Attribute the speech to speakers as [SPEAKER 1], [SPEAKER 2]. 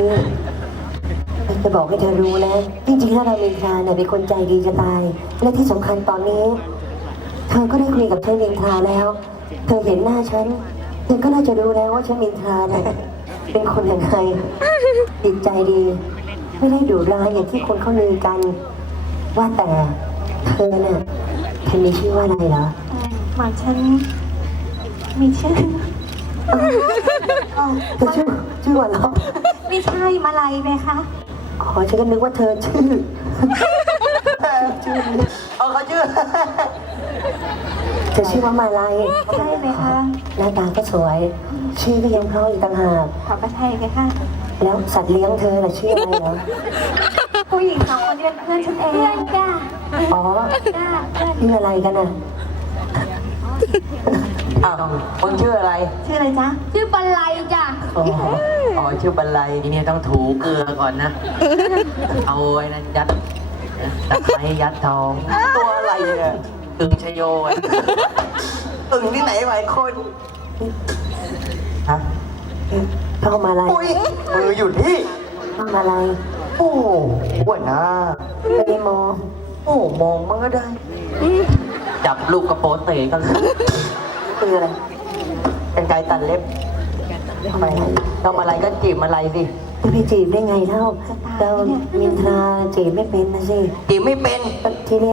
[SPEAKER 1] นี่จะบอกให้เธอรู้นะจริงๆแล้วเราเมทราเนี่ยเป็นคนใจดีจะตายและที่สำคัญตอนนี้เธอก็ได้คุยกับเธอเมทราแล้ว เธอเห็นหน้าฉันเธอก็น่าจะรู้แล้วว่าฉันเมทราเนี่ยเป็นคนยังไงจิตใจดี ไม่ได้ดุร้ายอย่างที่คนเขาลือกัน ว่าแต่เธอเนี่ยเธอมีชื่อว่าอะไรเหรอ
[SPEAKER 2] หมอฉันมีชื่อ
[SPEAKER 1] เธอชื่อว่าเหรอ
[SPEAKER 2] ไม่ใช่มาลัยไหมคะ
[SPEAKER 1] อ๋อฉันก็นึกว่าเธอชื่อ
[SPEAKER 3] เอาเขาชื่อ
[SPEAKER 1] เธอชื่อว่ามาลัย
[SPEAKER 2] ใช่ไหมคะ
[SPEAKER 1] หน้าตาก็สวย ชื่อก็ยังเพราะอีกต่างหาก
[SPEAKER 2] ขอบพระทัยไหมคะ
[SPEAKER 1] แล้วสัตว์เลี้ยงเธอล่ะชื่ออะไรเหรอ
[SPEAKER 2] ผู้หญิงสองคนนี้เป็นเพื่อนฉันเองเพื่อนจ้า
[SPEAKER 1] อ๋อ
[SPEAKER 2] จ้า
[SPEAKER 1] ชื่ออะไรกันน่ะ
[SPEAKER 3] อ้าวมึงชื่ออะไร
[SPEAKER 2] ชื่ออะไรจ๊ะ
[SPEAKER 4] ชื่อบันไลจ้ะ
[SPEAKER 1] อ๋อ
[SPEAKER 3] อ๋อชื่อบันไล
[SPEAKER 5] ทีนี้ต้องถูเกลือก่อนนะ เอาไอ้นั้นยัดตะไคร้ยัดทอง
[SPEAKER 3] ตัวอะไรเนี่ย
[SPEAKER 5] ตึงชโยอะ
[SPEAKER 3] อึ่งที่ไหนไหวคนฮะ
[SPEAKER 1] พ่อมาลัย
[SPEAKER 3] อุ้ยมืออยู่นี่
[SPEAKER 1] พ่อมาลัย
[SPEAKER 3] โอ้โหหัวหน้า
[SPEAKER 1] ไม่ได้มอง
[SPEAKER 3] โอ้มองมันก็ได้
[SPEAKER 5] จับลูกกระโปรงเตะกัน
[SPEAKER 1] คืออะไร
[SPEAKER 3] เป็นไกรตัดเล็บทำไมทำอะไรก็จีบอะไรสิ
[SPEAKER 1] จะไปจีบได้ไงเล่าเรามินทราจีบไม่เป็นนะสิ
[SPEAKER 3] จีบไม่เป็น
[SPEAKER 1] ที่เรียก